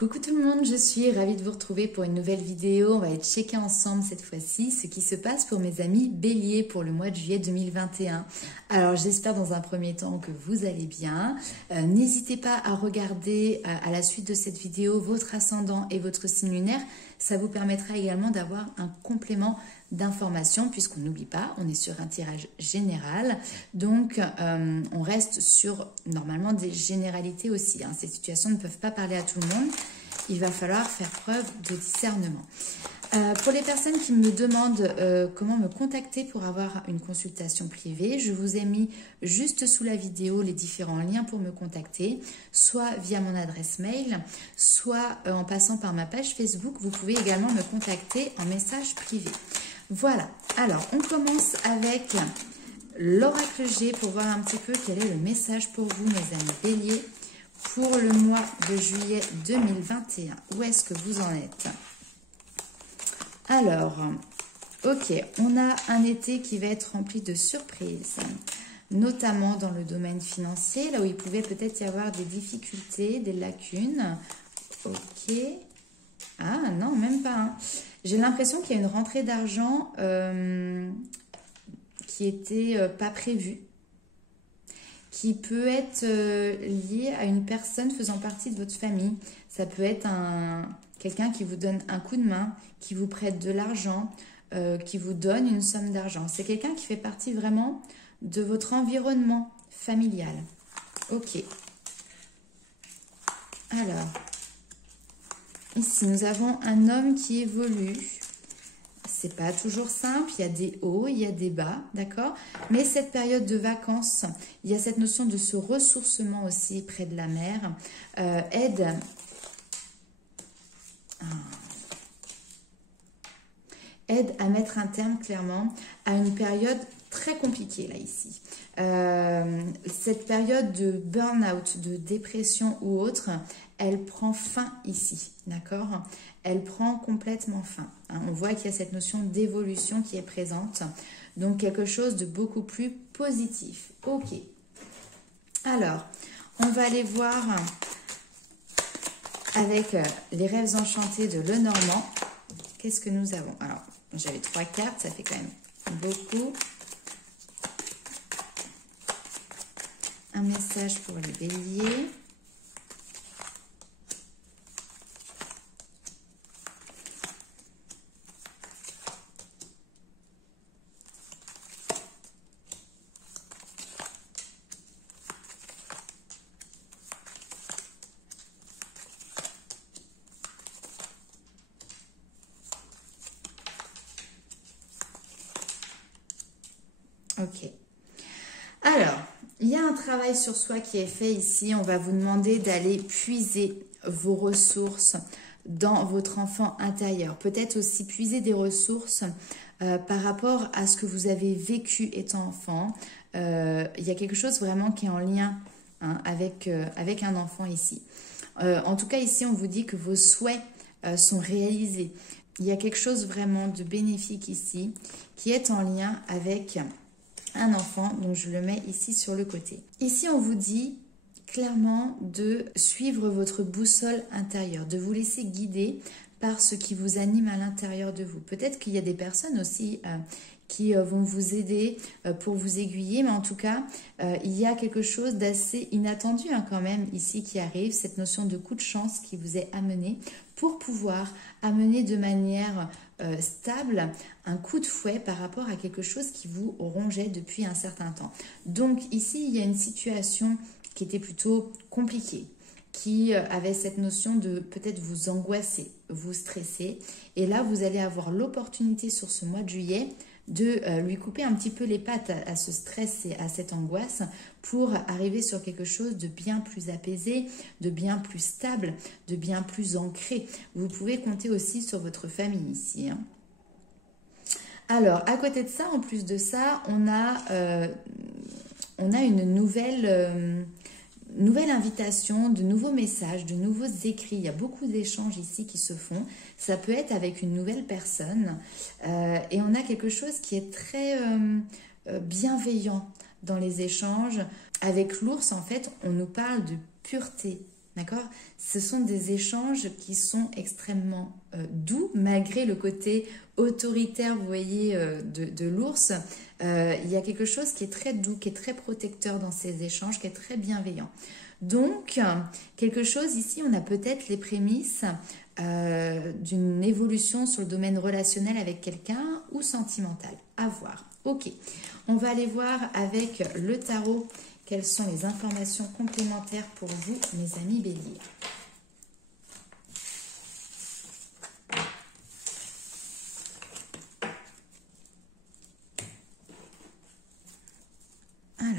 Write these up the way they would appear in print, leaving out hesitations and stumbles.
Coucou tout le monde, je suis ravie de vous retrouver pour une nouvelle vidéo. On va aller checker ensemble cette fois-ci ce qui se passe pour mes amis Bélier pour le mois de juillet 2021. Alors j'espère dans un premier temps que vous allez bien. N'hésitez pas à regarder à la suite de cette vidéo votre ascendant et votre signe lunaire. Ça vous permettra également d'avoir un complément d'informations puisqu'on n'oublie pas, on est sur un tirage général. Donc on reste sur normalement des généralités aussi. Ces situations ne peuvent pas parler à tout le monde. Il va falloir faire preuve de discernement. Pour les personnes qui me demandent comment me contacter pour avoir une consultation privée, je vous ai mis juste sous la vidéo les différents liens pour me contacter, soit via mon adresse mail, soit en passant par ma page Facebook. Vous pouvez également me contacter en message privé. Voilà, alors on commence avec l'oracle G pour voir un petit peu quel est le message pour vous, mes amis Bélier, pour le mois de juillet 2021. Où est-ce que vous en êtes? Alors, ok, on a un été qui va être rempli de surprises, notamment dans le domaine financier, là où il pouvait peut-être y avoir des difficultés, des lacunes. Ok, ah non, même pas. J'ai l'impression qu'il y a une rentrée d'argent qui n'était pas prévue, qui peut être liée à une personne faisant partie de votre famille. Ça peut être quelqu'un qui vous donne un coup de main, qui vous prête de l'argent, qui vous donne une somme d'argent. C'est quelqu'un qui fait partie vraiment de votre environnement familial. Ok. Alors, ici, nous avons un homme qui évolue. C'est pas toujours simple, il y a des hauts, il y a des bas, d'accord? Mais cette période de vacances, il y a cette notion de ce ressourcement aussi près de la mer, aide à mettre un terme clairement à une période très compliquée là ici. Cette période de burn-out, de dépression ou autre, elle prend fin ici, d'accord? Elle prend complètement fin. On voit qu'il y a cette notion d'évolution qui est présente, donc quelque chose de beaucoup plus positif. Ok. Alors, on va aller voir avec les rêves enchantés de Lenormand. Qu'est-ce que nous avons? Alors, j'avais 3 cartes, ça fait quand même beaucoup. Un message pour les béliers. Ok. Alors, il y a un travail sur soi qui est fait ici. On va vous demander d'aller puiser vos ressources dans votre enfant intérieur. Peut-être aussi puiser des ressources par rapport à ce que vous avez vécu étant enfant. Il y a quelque chose vraiment qui est en lien avec un enfant ici. En tout cas, ici, on vous dit que vos souhaits sont réalisés. Il y a quelque chose vraiment de bénéfique ici qui est en lien avec un enfant, donc je le mets ici sur le côté. Ici, on vous dit clairement de suivre votre boussole intérieure, de vous laisser guider par ce qui vous anime à l'intérieur de vous. Peut-être qu'il y a des personnes aussi qui vont vous aider pour vous aiguiller, mais en tout cas, il y a quelque chose d'assez inattendu quand même ici qui arrive, cette notion de coup de chance qui vous est amenée pour pouvoir amener de manière stable un coup de fouet par rapport à quelque chose qui vous rongeait depuis un certain temps. Donc ici, il y a une situation qui était plutôt compliquée, qui avait cette notion de peut-être vous angoisser, vous stresser. Et là, vous allez avoir l'opportunité sur ce mois de juillet de lui couper un petit peu les pattes à ce stress et à cette angoisse pour arriver sur quelque chose de bien plus apaisé, de bien plus stable, de bien plus ancré. Vous pouvez compter aussi sur votre famille ici. Alors, à côté de ça, en plus de ça, on a une nouvelle invitation, de nouveaux messages, de nouveaux écrits. Il y a beaucoup d'échanges ici qui se font. Ça peut être avec une nouvelle personne. Et on a quelque chose qui est très bienveillant dans les échanges. Avec l'ours, en fait, on nous parle de pureté, D'accord? Ce sont des échanges qui sont extrêmement doux, malgré le côté autoritaire, vous voyez, de l'ours. Il y a quelque chose qui est très doux, qui est très protecteur dans ces échanges, qui est très bienveillant. Donc, quelque chose ici, on a peut-être les prémices d'une évolution sur le domaine relationnel avec quelqu'un ou sentimental. À voir. Ok, on va aller voir avec le tarot quelles sont les informations complémentaires pour vous, mes amis Bélier. Alors,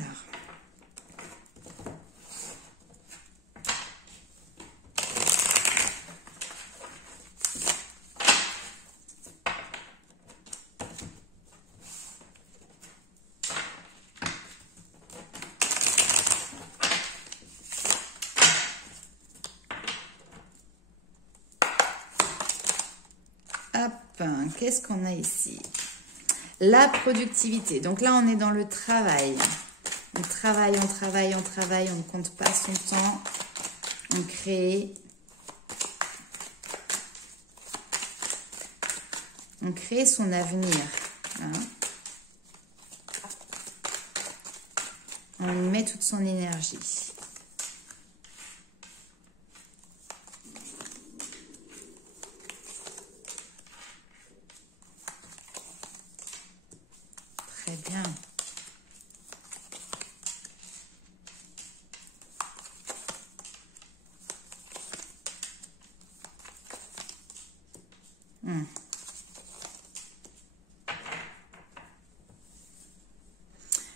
hop, qu'est-ce qu'on a ici? La productivité. Donc là, on est dans le travail. On travaille, on travaille, on travaille, on ne compte pas son temps. On crée. On crée son avenir. Hein. On y met toute son énergie. Très bien.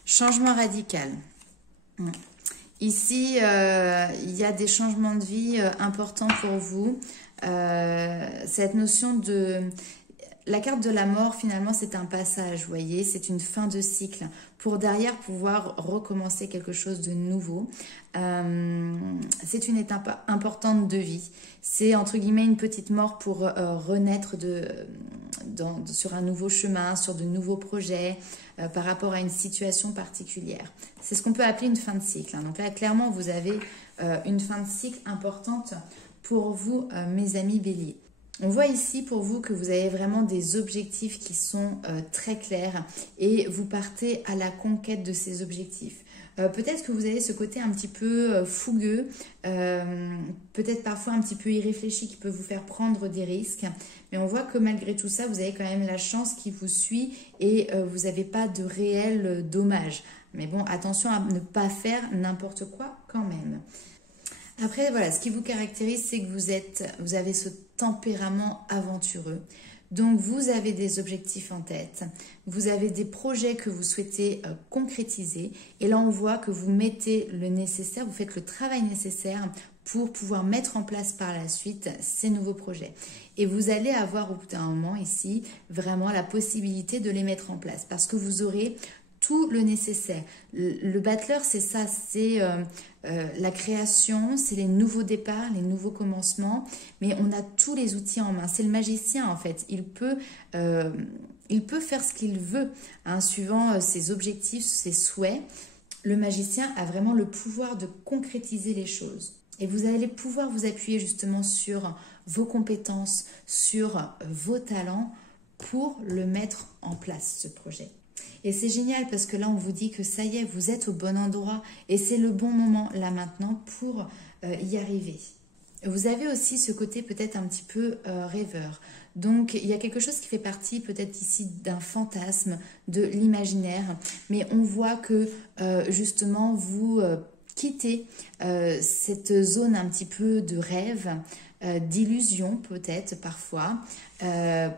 Changement radical. Ici, il y a des changements de vie importants pour vous. Cette notion de... La carte de la mort, finalement, c'est un passage, vous voyez, c'est une fin de cycle pour derrière pouvoir recommencer quelque chose de nouveau. C'est une étape importante de vie. C'est, entre guillemets, une petite mort pour renaître sur un nouveau chemin, sur de nouveaux projets, par rapport à une situation particulière. C'est ce qu'on peut appeler une fin de cycle. Hein. Donc là, clairement, vous avez une fin de cycle importante pour vous, mes amis Bélier. On voit ici pour vous que vous avez vraiment des objectifs qui sont très clairs et vous partez à la conquête de ces objectifs. Peut-être que vous avez ce côté un petit peu fougueux, peut-être parfois un petit peu irréfléchi qui peut vous faire prendre des risques. Mais on voit que malgré tout ça, vous avez quand même la chance qui vous suit et vous n'avez pas de réel dommage. Mais bon, attention à ne pas faire n'importe quoi quand même. Après, voilà, ce qui vous caractérise, c'est que vous avez ce tempérament aventureux. Donc, vous avez des objectifs en tête, vous avez des projets que vous souhaitez concrétiser. Et là, on voit que vous mettez le nécessaire, vous faites le travail nécessaire pour pouvoir mettre en place par la suite ces nouveaux projets. Et vous allez avoir au bout d'un moment ici vraiment la possibilité de les mettre en place parce que vous aurez tout le nécessaire. Le battleur, c'est ça, c'est la création, c'est les nouveaux départs, les nouveaux commencements, mais on a tous les outils en main. C'est le magicien en fait, il peut faire ce qu'il veut, hein, suivant ses objectifs, ses souhaits. Le magicien a vraiment le pouvoir de concrétiser les choses. Et vous allez pouvoir vous appuyer justement sur vos compétences, sur vos talents pour le mettre en place, ce projet. Et c'est génial parce que là, on vous dit que ça y est, vous êtes au bon endroit et c'est le bon moment là maintenant pour y arriver. Vous avez aussi ce côté peut-être un petit peu rêveur. Donc, il y a quelque chose qui fait partie peut-être ici d'un fantasme, de l'imaginaire. Mais on voit que justement, vous quittez cette zone un petit peu de rêve, d'illusion peut-être parfois,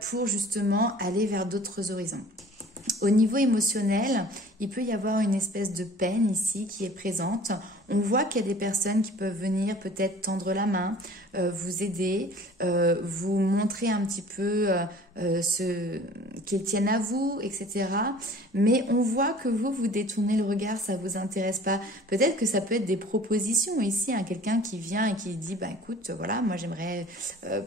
pour justement aller vers d'autres horizons. Au niveau émotionnel, il peut y avoir une espèce de peine ici qui est présente. On voit qu'il y a des personnes qui peuvent venir peut-être tendre la main, vous aider, vous montrer un petit peu qu'ils tiennent à vous, etc. Mais on voit que vous détournez le regard, ça ne vous intéresse pas. Peut-être que ça peut être des propositions ici, hein, quelqu'un qui vient et qui dit bah, écoute, voilà, moi j'aimerais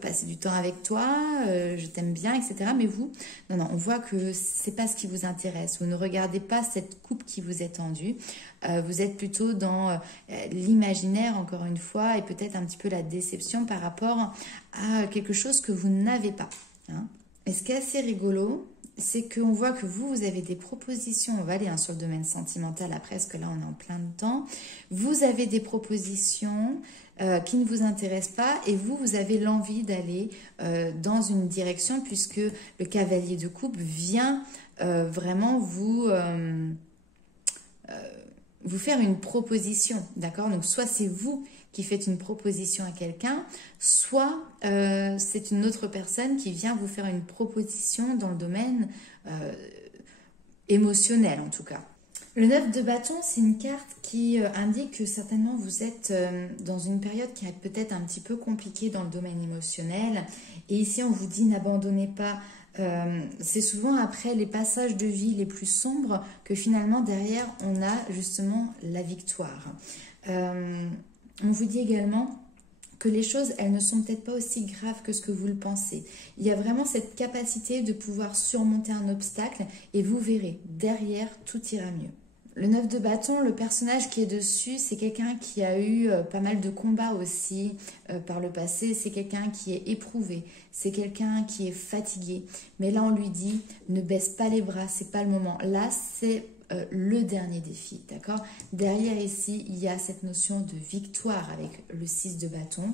passer du temps avec toi, je t'aime bien, etc. Mais vous, non, on voit que ce n'est pas ce qui vous intéresse. Vous ne regardez pas cette cette coupe qui vous est tendue. Vous êtes plutôt dans l'imaginaire, encore une fois, et peut-être un petit peu la déception par rapport à quelque chose que vous n'avez pas. Hein. Et ce qui est assez rigolo, c'est qu'on voit que vous avez des propositions, on va aller sur le domaine sentimental après, parce que là on est en plein dedans, vous avez des propositions qui ne vous intéressent pas et vous avez l'envie d'aller dans une direction puisque le cavalier de coupe vient vraiment vous faire une proposition, d'accord? Donc soit c'est vous qui faites une proposition à quelqu'un, soit c'est une autre personne qui vient vous faire une proposition dans le domaine émotionnel en tout cas. Le 9 de bâton, c'est une carte qui indique que certainement vous êtes dans une période qui est peut-être un petit peu compliquée dans le domaine émotionnel. Et ici, on vous dit n'abandonnez pas. C'est souvent après les passages de vie les plus sombres que finalement derrière, on a justement la victoire. On vous dit également que les choses, elles ne sont peut-être pas aussi graves que ce que vous le pensez. Il y a vraiment cette capacité de pouvoir surmonter un obstacle et vous verrez, derrière, tout ira mieux. Le 9 de bâton, le personnage qui est dessus, c'est quelqu'un qui a eu pas mal de combats aussi par le passé. C'est quelqu'un qui est éprouvé, c'est quelqu'un qui est fatigué. Mais là, on lui dit, ne baisse pas les bras, c'est pas le moment. Là, c'est le dernier défi, d'accord? Derrière ici, il y a cette notion de victoire avec le 6 de bâton.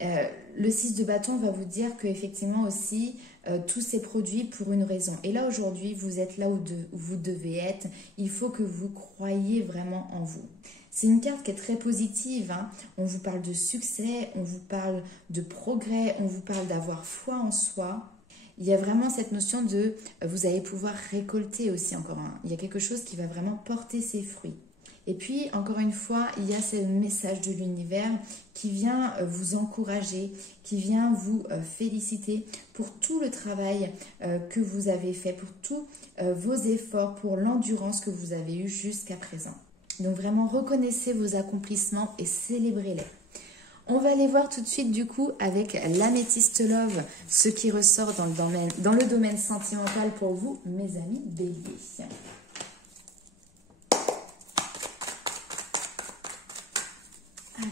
Le 6 de bâton va vous dire qu'effectivement aussi, tout s'est produit pour une raison. Et là, aujourd'hui, vous êtes là où vous devez être. Il faut que vous croyiez vraiment en vous. C'est une carte qui est très positive. Hein. On vous parle de succès, on vous parle de progrès, on vous parle d'avoir foi en soi. Il y a vraiment cette notion de vous allez pouvoir récolter aussi encore un. Il y a quelque chose qui va vraiment porter ses fruits. Et puis, encore une fois, il y a ce message de l'univers qui vient vous encourager, qui vient vous féliciter pour tout le travail que vous avez fait, pour tous vos efforts, pour l'endurance que vous avez eue jusqu'à présent. Donc vraiment, reconnaissez vos accomplissements et célébrez-les. On va aller voir tout de suite du coup avec l'améthyste love, ce qui ressort dans le domaine sentimental pour vous, mes amis béliers. Alors,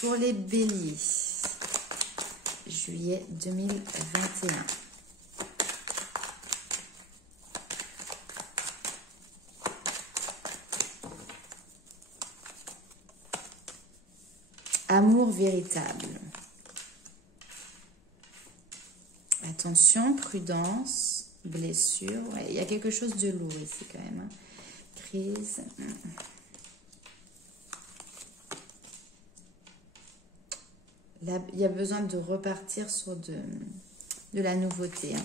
pour les béliers, juillet 2021. Amour véritable. Attention, prudence, blessure. Ouais, il y a quelque chose de lourd ici quand même. Hein. Crise. Là, il y a besoin de repartir sur de la nouveauté. Hein.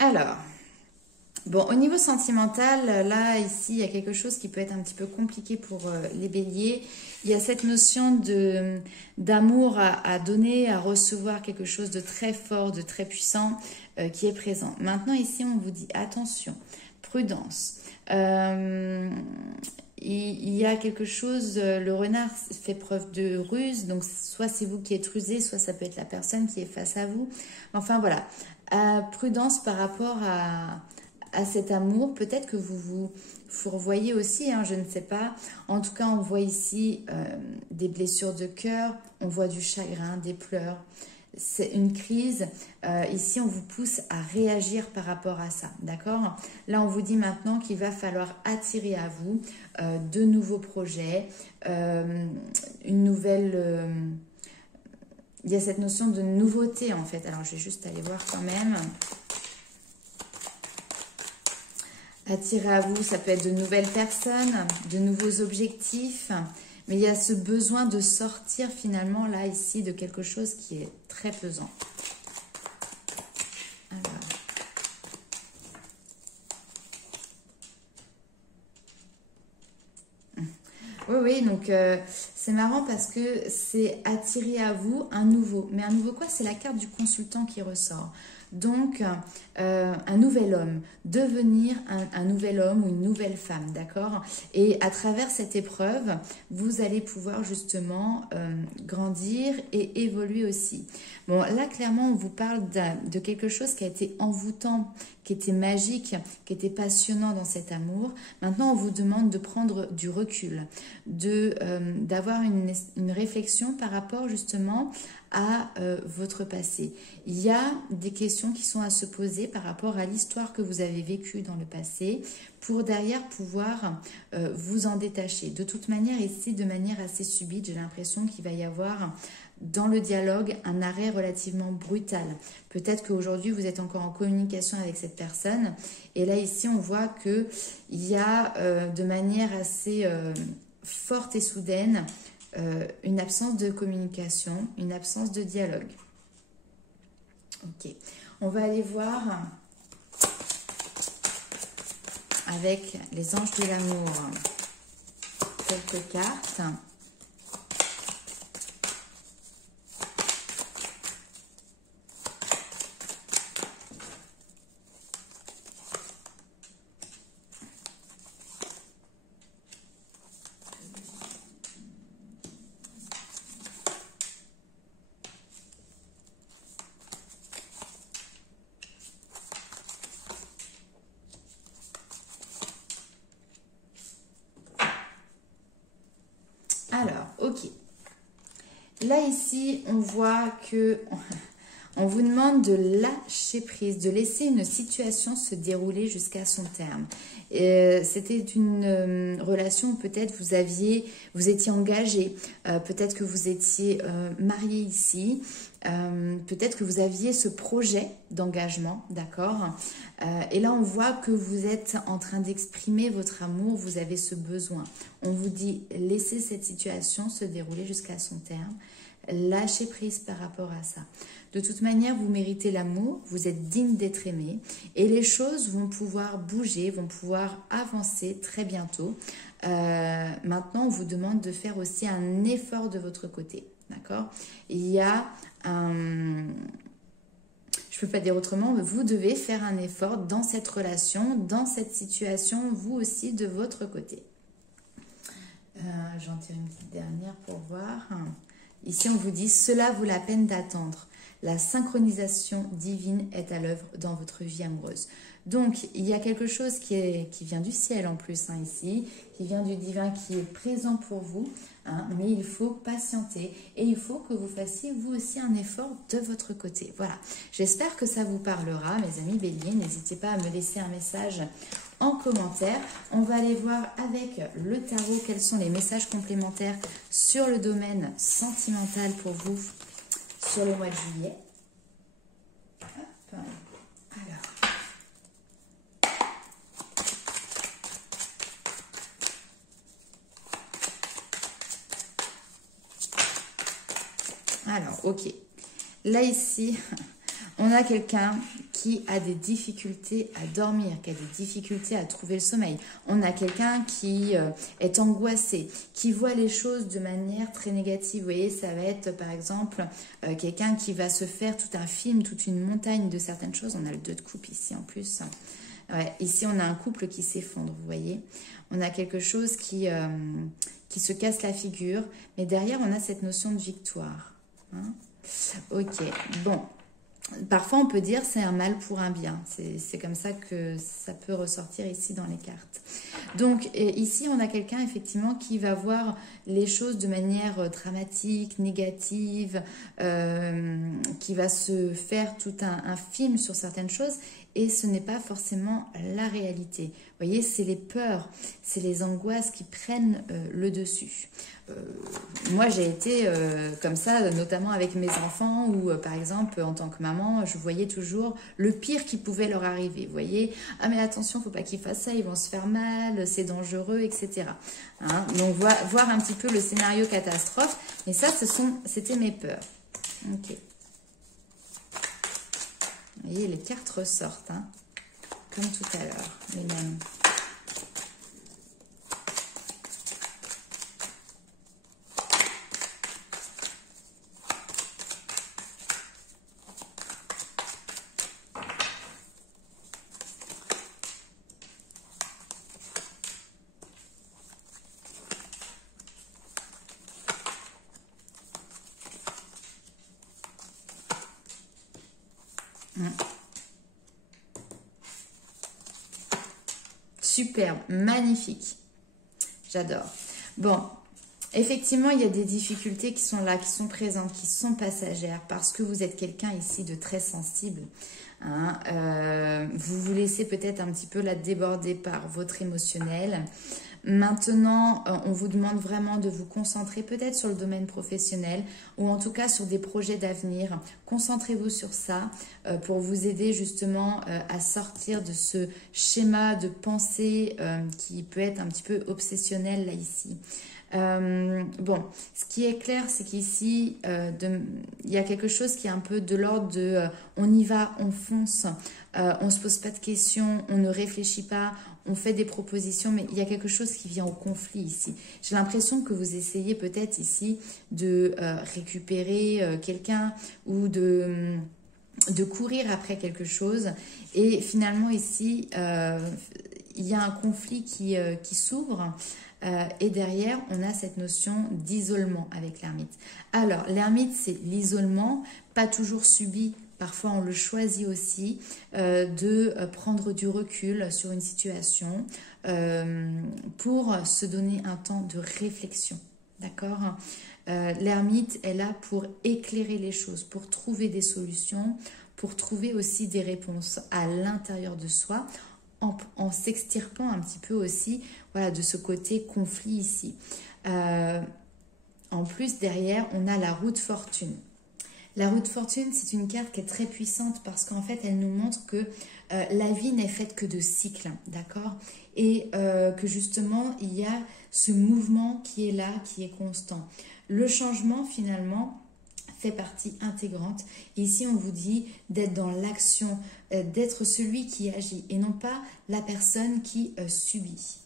Alors, bon, au niveau sentimental, là, ici, il y a quelque chose qui peut être un petit peu compliqué pour les béliers. Il y a cette notion d'amour à donner, à recevoir quelque chose de très fort, de très puissant qui est présent. Maintenant, ici, on vous dit attention, prudence. Il y a quelque chose, le renard fait preuve de ruse, donc soit c'est vous qui êtes rusé, soit ça peut être la personne qui est face à vous. Enfin, voilà. Prudence par rapport à cet amour. Peut-être que vous revoyez aussi, hein, je ne sais pas. En tout cas, on voit ici des blessures de cœur, on voit du chagrin, des pleurs. C'est une crise. Ici, on vous pousse à réagir par rapport à ça, d'accord? Là, on vous dit maintenant qu'il va falloir attirer à vous de nouveaux projets, une nouvelle... il y a cette notion de nouveauté, en fait. Alors, je vais juste aller voir quand même. Attirer à vous, ça peut être de nouvelles personnes, de nouveaux objectifs. Mais il y a ce besoin de sortir, finalement, là, ici, de quelque chose qui est très pesant. Alors. Oui, donc c'est marrant parce que c'est attirer à vous un nouveau. Mais un nouveau quoi? C'est la carte du consultant qui ressort. donc un nouvel homme, devenir un nouvel homme ou une nouvelle femme, d'accord? Et à travers cette épreuve, vous allez pouvoir justement grandir et évoluer aussi. Bon, là, clairement, on vous parle de quelque chose qui a été envoûtant, qui était magique, qui était passionnant dans cet amour. Maintenant, on vous demande de prendre du recul, d'avoir une réflexion par rapport justement à votre passé. Il y a des questions qui sont à se poser par rapport à l'histoire que vous avez vécue dans le passé pour derrière pouvoir vous en détacher. De toute manière, ici, de manière assez subite, j'ai l'impression qu'il va y avoir dans le dialogue un arrêt relativement brutal. Peut-être qu'aujourd'hui, vous êtes encore en communication avec cette personne. Et là, ici, on voit qu'il y a de manière assez forte et soudaine une absence de communication, une absence de dialogue. Ok. On va aller voir avec les anges de l'amour quelques cartes. Alors, ok. Là, ici, on voit que on vous demande de lâcher prise, de laisser une situation se dérouler jusqu'à son terme. C'était une relation où peut-être vous étiez engagé, peut-être que vous étiez marié ici, peut-être que vous aviez ce projet d'engagement, d'accord? Et là, on voit que vous êtes en train d'exprimer votre amour, vous avez ce besoin. On vous dit, laissez cette situation se dérouler jusqu'à son terme. Lâchez prise par rapport à ça. De toute manière, vous méritez l'amour, vous êtes digne d'être aimé et les choses vont pouvoir bouger, vont pouvoir avancer très bientôt. Maintenant, on vous demande de faire aussi un effort de votre côté, d'accord? Il y a un... Je ne peux pas dire autrement, mais vous devez faire un effort dans cette relation, dans cette situation, vous aussi de votre côté. J'en tire une petite dernière pour voir. Ici, on vous dit, cela vaut la peine d'attendre. La synchronisation divine est à l'œuvre dans votre vie amoureuse. Donc, il y a quelque chose qui vient du ciel en plus, hein, ici, qui vient du divin, qui est présent pour vous, hein, mais il faut patienter et il faut que vous fassiez vous aussi un effort de votre côté. Voilà, j'espère que ça vous parlera, mes amis béliers. N'hésitez pas à me laisser un message en commentaire. On va aller voir avec le tarot quels sont les messages complémentaires sur le domaine sentimental pour vous sur le mois de juillet. Hop. Alors, ok. Là, ici, on a quelqu'un qui a des difficultés à dormir, qui a des difficultés à trouver le sommeil. On a quelqu'un qui est angoissé, qui voit les choses de manière très négative. Vous voyez, ça va être par exemple quelqu'un qui va se faire tout un film, toute une montagne de certaines choses. On a le 2 de coupe ici en plus. Ouais, ici, on a un couple qui s'effondre, vous voyez. On a quelque chose qui se casse la figure. Mais derrière, on a cette notion de victoire. Hein? Ok, bon. Parfois, on peut dire c'est un mal pour un bien. C'est comme ça que ça peut ressortir ici dans les cartes. Donc, ici, on a quelqu'un, effectivement, qui va voir les choses de manière dramatique, négative, qui va se faire tout un film sur certaines choses. Et ce n'est pas forcément la réalité. Vous voyez, c'est les peurs, c'est les angoisses qui prennent le dessus. Moi, j'ai été comme ça, notamment avec mes enfants, où, par exemple, en tant que maman, je voyais toujours le pire qui pouvait leur arriver. Vous voyez, ah mais attention, faut pas qu'ils fassent ça, ils vont se faire mal, c'est dangereux, etc. Hein, donc, voir un petit peu le scénario catastrophe. Mais ça, c'était mes peurs. Ok. Vous voyez, les cartes ressortent, hein, comme tout à l'heure, les mêmes. Superbe, magnifique. J'adore. Bon, effectivement, il y a des difficultés qui sont là, qui sont présentes, qui sont passagères, parce que vous êtes quelqu'un ici de très sensible. Hein. Vous vous laissez peut-être un petit peu la déborder par votre émotionnel. Maintenant, on vous demande vraiment de vous concentrer peut-être sur le domaine professionnel ou en tout cas sur des projets d'avenir. Concentrez-vous sur ça pour vous aider justement à sortir de ce schéma de pensée qui peut être un petit peu obsessionnel là ici. Bon, ce qui est clair, c'est qu'ici, il y a quelque chose qui est un peu de l'ordre de on y va, on fonce, on ne se pose pas de questions, on ne réfléchit pas, on fait des propositions, mais il y a quelque chose qui vient au conflit ici. J'ai l'impression que vous essayez peut-être ici de récupérer quelqu'un ou de courir après quelque chose. Et finalement ici, il y a un conflit qui s'ouvre. Et derrière, on a cette notion d'isolement avec l'ermite. Alors, l'ermite, c'est l'isolement, pas toujours subi. Parfois, on le choisit aussi de prendre du recul sur une situation pour se donner un temps de réflexion. D'accord ? L'ermite est là pour éclairer les choses, pour trouver des solutions, pour trouver aussi des réponses à l'intérieur de soi, en s'extirpant un petit peu aussi voilà, de ce côté conflit ici. En plus, derrière, on a la roue de fortune. La roue de fortune, c'est une carte qui est très puissante parce qu'en fait, elle nous montre que la vie n'est faite que de cycles, d'accord ? Et que justement, il y a ce mouvement qui est là, qui est constant. Le changement, finalement, fait partie intégrante. Et ici, on vous dit d'être dans l'action, d'être celui qui agit et non pas la personne qui subit.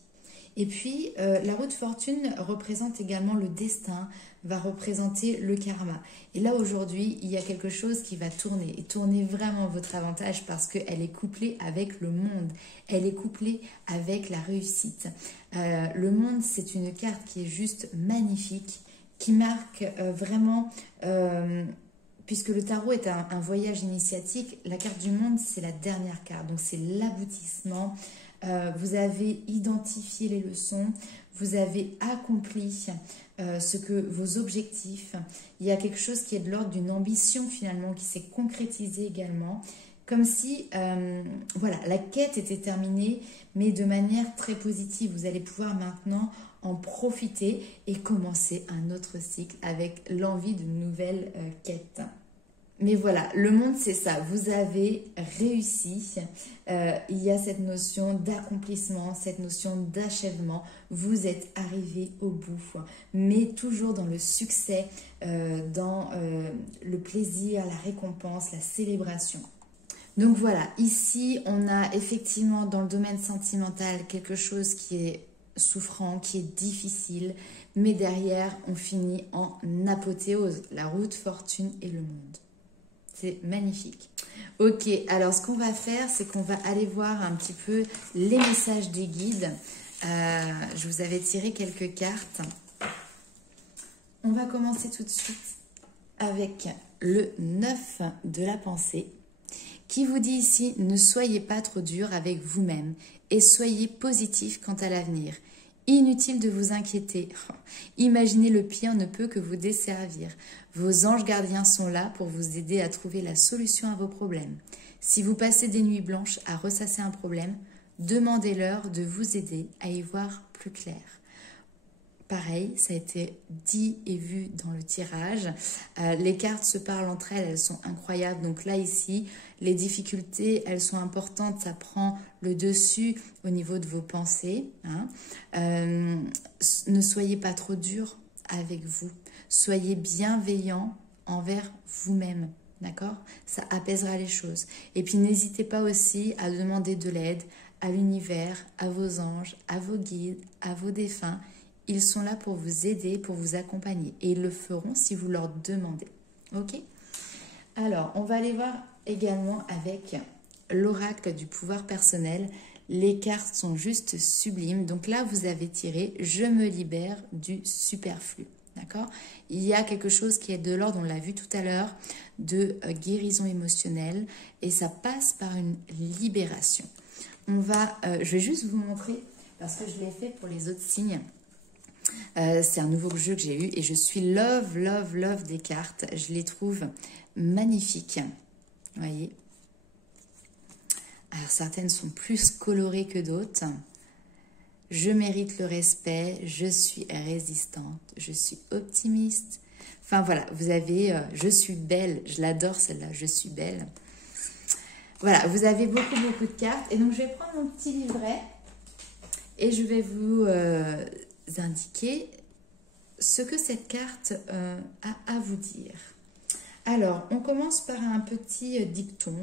Et puis, la roue de fortune représente également le destin, va représenter le karma. Et là, aujourd'hui, il y a quelque chose qui va tourner, et tourner vraiment votre avantage parce qu'elle est couplée avec le monde, elle est couplée avec la réussite. Le monde, c'est une carte qui est juste magnifique, qui marque vraiment, puisque le tarot est un voyage initiatique, la carte du monde, c'est la dernière carte, donc c'est l'aboutissement. Vous avez identifié les leçons, vous avez accompli ce que vos objectifs. Il y a quelque chose qui est de l'ordre d'une ambition finalement qui s'est concrétisée également, comme si voilà, la quête était terminée, mais de manière très positive. Vous allez pouvoir maintenant en profiter et commencer un autre cycle avec l'envie d'une nouvelle quête. Mais voilà, le monde, c'est ça. Vous avez réussi. Il y a cette notion d'accomplissement, cette notion d'achèvement. Vous êtes arrivé au bout, mais toujours dans le succès, dans le plaisir, la récompense, la célébration. Donc voilà, ici, on a effectivement dans le domaine sentimental quelque chose qui est souffrant, qui est difficile, mais derrière, on finit en apothéose, la roue de fortune et le monde. C'est magnifique. Ok, alors ce qu'on va faire, c'est qu'on va aller voir un petit peu les messages des guides. Je vous avais tiré quelques cartes. On va commencer tout de suite avec le 9 de la pensée qui vous dit ici, ne soyez pas trop dur avec vous-même et soyez positif quant à l'avenir. Inutile de vous inquiéter. Imaginez le pire ne peut que vous desservir. Vos anges gardiens sont là pour vous aider à trouver la solution à vos problèmes. Si vous passez des nuits blanches à ressasser un problème, demandez-leur de vous aider à y voir plus clair. Pareil, ça a été dit et vu dans le tirage. Les cartes se parlent entre elles, elles sont incroyables. Donc là, ici, les difficultés, elles sont importantes. Ça prend le dessus au niveau de vos pensées. Ne soyez pas trop dur avec vous. Soyez bienveillant envers vous-même. D'accord ? Ça apaisera les choses. Et puis, n'hésitez pas aussi à demander de l'aide à l'univers, à vos anges, à vos guides, à vos défunts. Ils sont là pour vous aider, pour vous accompagner. Et ils le feront si vous leur demandez. Ok ? Alors, on va aller voir également avec l'oracle du pouvoir personnel. Les cartes sont juste sublimes. Donc là, vous avez tiré « Je me libère du superflu ». d'accord? Il y a quelque chose qui est de l'ordre, on l'a vu tout à l'heure, de guérison émotionnelle et ça passe par une libération. Je vais juste vous montrer, parce que je l'ai fait pour les autres signes. C'est un nouveau jeu que j'ai eu et je suis love des cartes. Je les trouve magnifiques. Vous voyez? Alors certaines sont plus colorées que d'autres. Je mérite le respect, je suis résistante, je suis optimiste. Enfin voilà, vous avez je suis belle, je l'adore celle-là, je suis belle. Voilà, vous avez beaucoup de cartes. Et donc je vais prendre mon petit livret et je vais vous indiquer ce que cette carte a à vous dire. Alors, on commence par un petit dicton,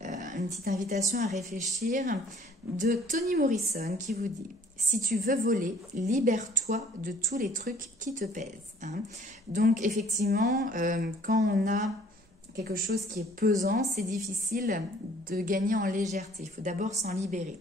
une petite invitation à réfléchir de Toni Morrison qui vous dit « Si tu veux voler, libère-toi de tous les trucs qui te pèsent. » Donc, effectivement, quand on a quelque chose qui est pesant, c'est difficile de gagner en légèreté. Il faut d'abord s'en libérer.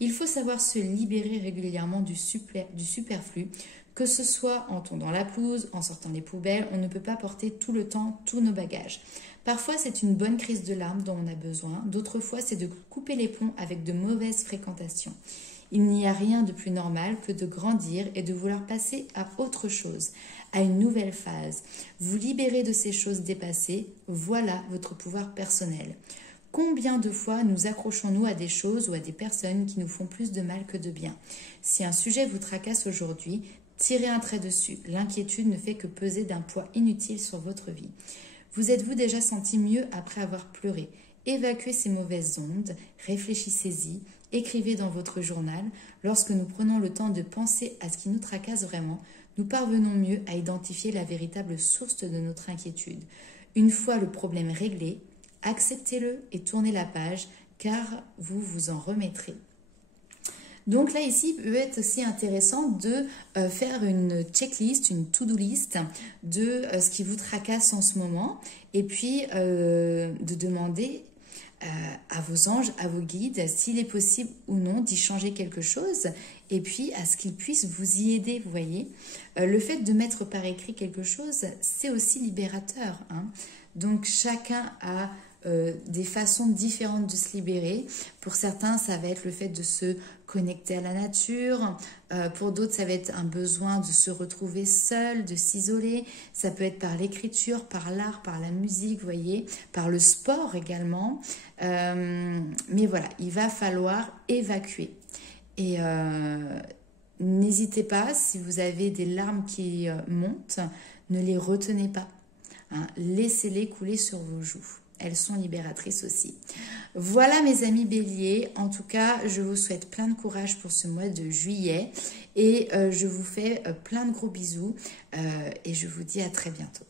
Il faut savoir se libérer régulièrement du superflu, que ce soit en tondant la pelouse, en sortant les poubelles, on ne peut pas porter tout le temps tous nos bagages. Parfois, c'est une bonne crise de larmes dont on a besoin. D'autres fois, c'est de couper les plombs avec de mauvaises fréquentations. Il n'y a rien de plus normal que de grandir et de vouloir passer à autre chose, à une nouvelle phase. Vous libérer de ces choses dépassées, voilà votre pouvoir personnel. Combien de fois nous accrochons-nous à des choses ou à des personnes qui nous font plus de mal que de bien? Si un sujet vous tracasse aujourd'hui, tirez un trait dessus. L'inquiétude ne fait que peser d'un poids inutile sur votre vie. Vous êtes-vous déjà senti mieux après avoir pleuré? Évacuez ces mauvaises ondes, réfléchissez-y, écrivez dans votre journal. Lorsque nous prenons le temps de penser à ce qui nous tracasse vraiment, nous parvenons mieux à identifier la véritable source de notre inquiétude. Une fois le problème réglé, acceptez-le et tournez la page, car vous vous en remettrez. Donc là, ici, il peut être aussi intéressant de faire une checklist, une to-do list de ce qui vous tracasse en ce moment et puis de demander à vos anges, à vos guides, s'il est possible ou non d'y changer quelque chose et puis à ce qu'ils puissent vous y aider, vous voyez. Le fait de mettre par écrit quelque chose, c'est aussi libérateur, hein. Donc chacun a des façons différentes de se libérer. Pour certains, ça va être le fait de se connecter à la nature. Pour d'autres, ça va être un besoin de se retrouver seul, de s'isoler. Ça peut être par l'écriture, par l'art, par la musique, vous voyez, par le sport également. Mais voilà, il va falloir évacuer. Et n'hésitez pas, si vous avez des larmes qui montent, ne les retenez pas. Hein, laissez-les couler sur vos joues. Elles sont libératrices aussi. Voilà mes amis béliers. En tout cas, je vous souhaite plein de courage pour ce mois de juillet. Et je vous fais plein de gros bisous. Et je vous dis à très bientôt.